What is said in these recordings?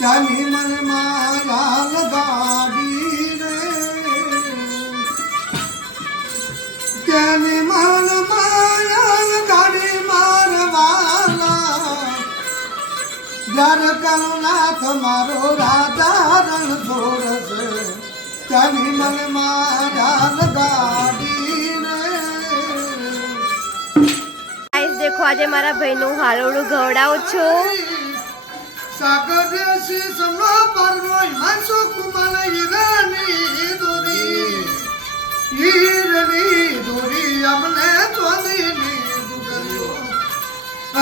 त्यानी मन माया गाडी रे त्यानी मन माया गाडी मारवाला जर करुनाथ मारो राजा रण छोड़ त्यानी मन माया गाडी देखो आज मारा भाई नु हालोड़ू गवड़ाओ छो सागर सी समो परनो मानसो कुमाल हीरनी दूरी हमने तोनी नी दुगरियो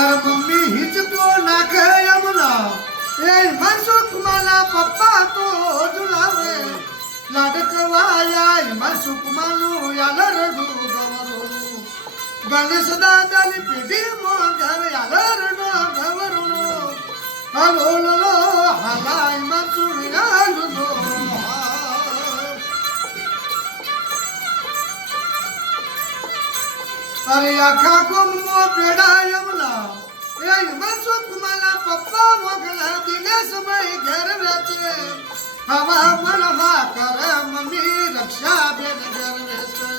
अर मम्मी हिचको नाखे यमुना ए मानसो कुमाला पप्पा तो जुलावे लाडकवाया मानसो कुमालू यालरडू गणेश दादानी पिढी मोंगर यालरडू गवरुनो हलो लो हलाय माचुर यालुनो अरे आखा को मो पेड़ा यमला ए माचो कुमाला पप्पा मोगला दिनेश भाई घर वेचे हवा मनवा कर मम्मी रक्षा बेन घर वेचे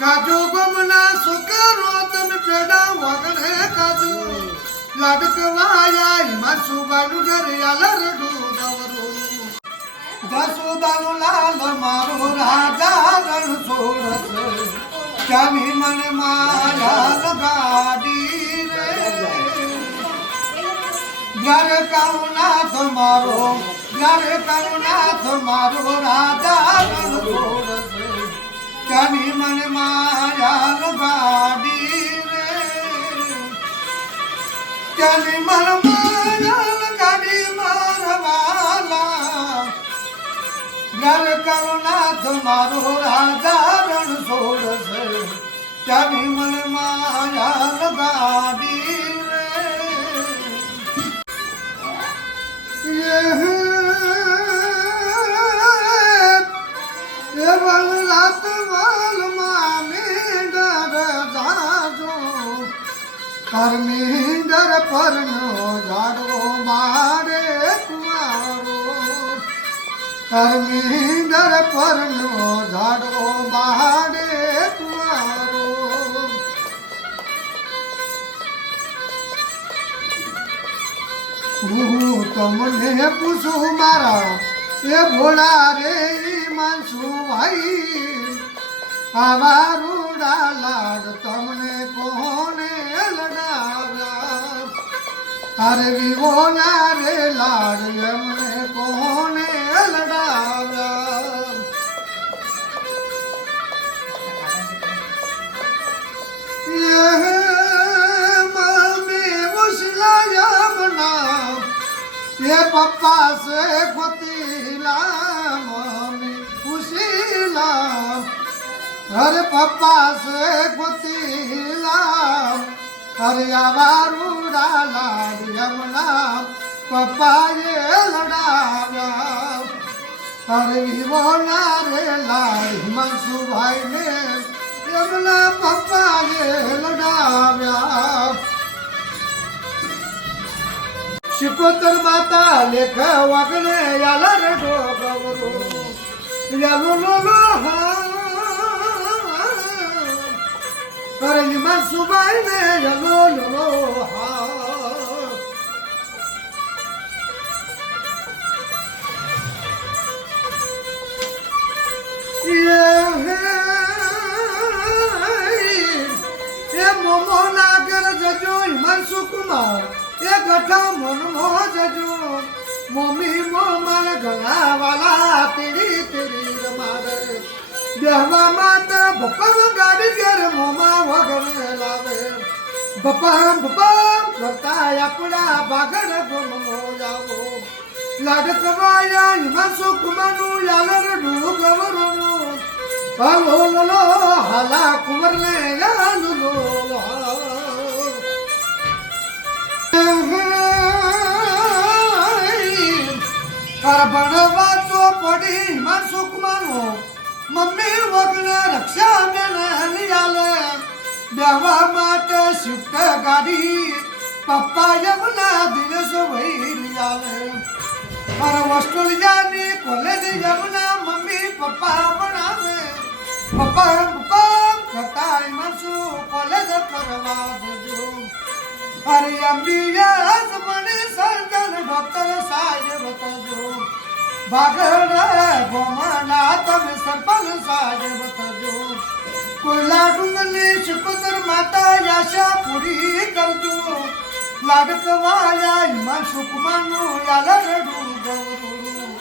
काजू गमना सुकरो तम पेड़ा वगणे काजू लाडकवाया मासू बालू घर यालरडू गवरू जसोदानु लाल मारो राजा रण छोड़स त्यानी मन माया गाडी रे यार करुनाथ मारो राजा रण छोड़स त्यानी मन माया गाडी रे त्यानी मन माया गाडी मारवाला यार करुनाथ मारो राजा रण छोड़स त्यानी मन माया गाडी रे ये रात वाल मेंढर जाजो मेंढर परनो झाड़ो मारे कुमारो मेंढर परनो झाड़ो मारे कुमारो तमने पूछू मारा ये भोला रे मानसू भाई आवारूडा लाड तमने कोने लडाव्या अरे विवोला रे लाड यमने कोने लडाव्या ये मम्मी मुसला यमना ये पप्पा से खोतीला मम्मी उसीला अरे पप्पा से खोतीला अरे आवारूडा लाड यमुना पप्पा ये लड़ाव्या अरे विवोला रे लाड मनसू भाई ने यमुना पप्पा ये लड़ाव्या शिकोतर माता लेख वागणे याला रडो गवरो यालो लो लो हा करली मासुबाई ने यालो लो लो हा ये मोमो नागर जजो हिमांशु कुमार ये गठा मन मो जजो मम्मी मोमल गला वाला तेरी तेरी रमार देहवा मात बपम गाड़ी कर मोमा वगने लावे बपम करता अपना बागर गुम हो जाओ लाडकवाया हिमांशु कुमारू यालर डू गवरू हलो लो हला कुंवर ने यालू लो बनवा तो पड़ी हिमांशु कुमारू मम्मी वगने रक्षा में लियाले देवा माटे शिफ्ट गाड़ी पप्पा यमुना दिनेश वही लियाले ઓસ્ટ્રેલિયાની કોલેજ યમુના મમ્મી પપ્પા ભણાવે પપ્પા કરતા માસું કોલેજ કરવા જજો અરે MBBS મને સર્જન ડોક્ટર સાહેબ થજો બાગડ ગોમના તમે સરપંચ સાહેબ થજો કોયલા ડુંગરની શિકોતર માતા આશા પૂરી કરજો લાડકવાયા હિમાન સુકમાનું યાલરડું ગૌરું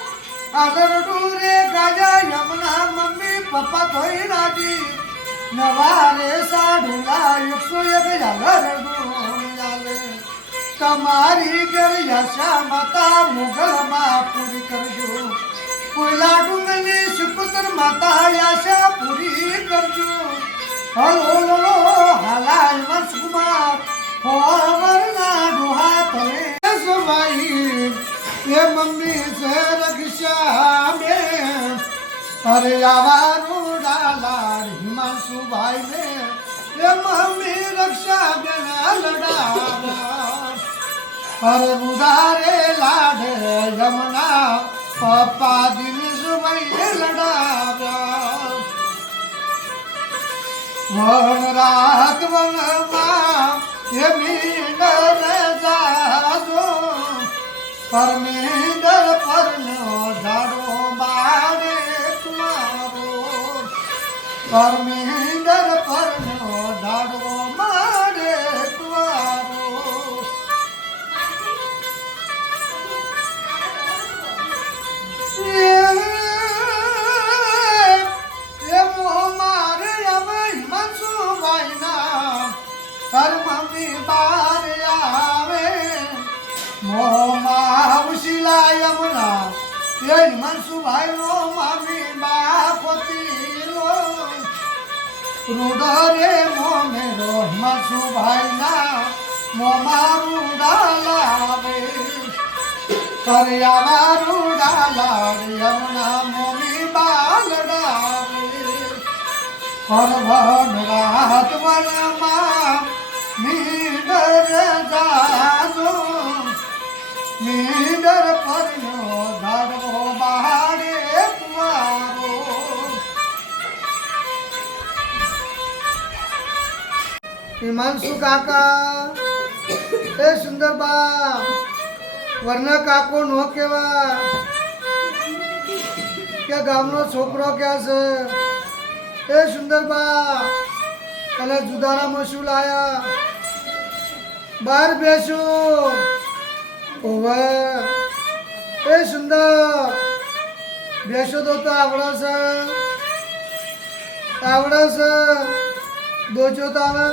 આદરડું રે ગાયા યમુના મમ્મી પપ્પા ધોઈ નાજી નવારે સાડુલા 101 યાલરડું યાલે તમારી ઘર આશા માતા મુગલમાં પૂરી કરજો કોયલા ડુંગરની શિકોતર માતા આશા પૂરી કરજો હલો લો હાલાય મસુમાર હોવરના ડોહા તલે સવાઈ એ મમ્મી સે રક્ષા મે અરે આવારું ડાલા હિમાંશુ ભાઈ ને એ મમ્મી રક્ષા બેન લડાવા અરે ઉધારે લાડે યમુના પપ્પા દિનેશ ભાઈ લડાવ્યા વન રાત વનમાં એ મીંડર જાજો પરમેન્દર પરનો ઝાડો બારે કુમારો પરમેન્દર પરનો ઝાડો મારે કુમારો એ મોહ મારે હવે મનસુભાઈ ના હર મમ્મી બાર આવે મોમાં ઉશીલા યમુના એ મનસુભાઈ નો મમ્મી બા પોતી લો રૂડો રે મોમેરો મનસુભાઈ ના મોમાં રૂડા લાવે કર્યાવા રૂડા લાવે યમુના મમ્મી બા લડાવે હરભન રાત વનમાં મીંડર જાજો મીંડર પરનો ઝાડવો બહારે કુવારો હિમાંશુ કાકા એ સુંદરબા વરના કાકો નો કેવા કે ગામનો છોકરો ક્યાં છે એ સુંદરબા અને જુદારામાં શું લાયા બહાર બેસું ઓવે એ સુંદર બેસો તો આવડે છે દોજો તો આવે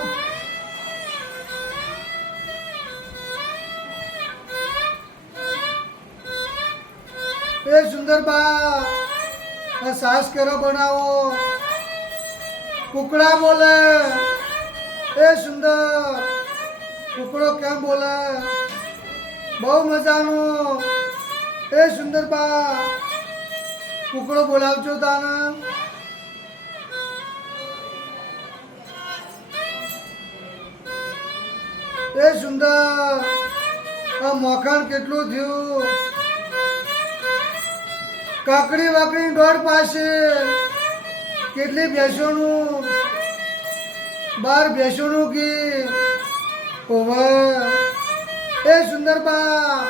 એ સુંદરબા સાસ કેરો બનાવો કુકડા બોલે એ સુંદર કુકડો કેમ બોલે બહુ મજાનું એ સુંદરબા કુકડો બોલાવજો તાને એ સુંદર આ મોખણ કેટલું થયું કાકડી વાકડી દોડ પાસે કેટલી ભેંસોનું 12 ભેંસોનું ઘી ઓવે એ સુંદરબા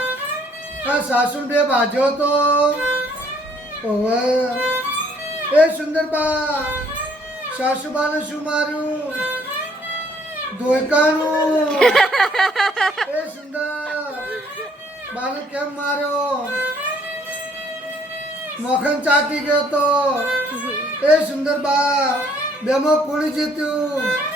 આ સાસુ બે બાજ્યો તો ઓવે એ સુંદરબા સાસુબાને શું માર્યું ધોઈકાનું એ સુંદર બાને કેમ માર્યો મોખન ચાટી ગયો તો એ સુંદરબા બેમાં કોણ જીત્યું